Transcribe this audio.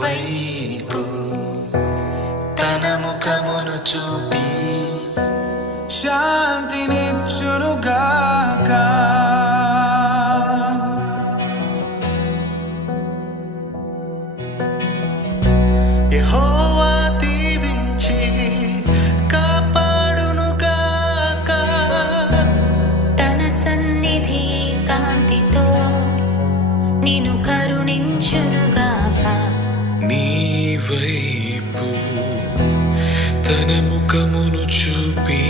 వైపు తన ముఖమును చూపి శాంతినిచ్చునుగాక. యెహోవా దీవించి కాపాడునుగాక. తన సన్నిధి కాంతితో నిన్ను కరుణించునుగాక. నీ వైపు తన ముఖమును చూపి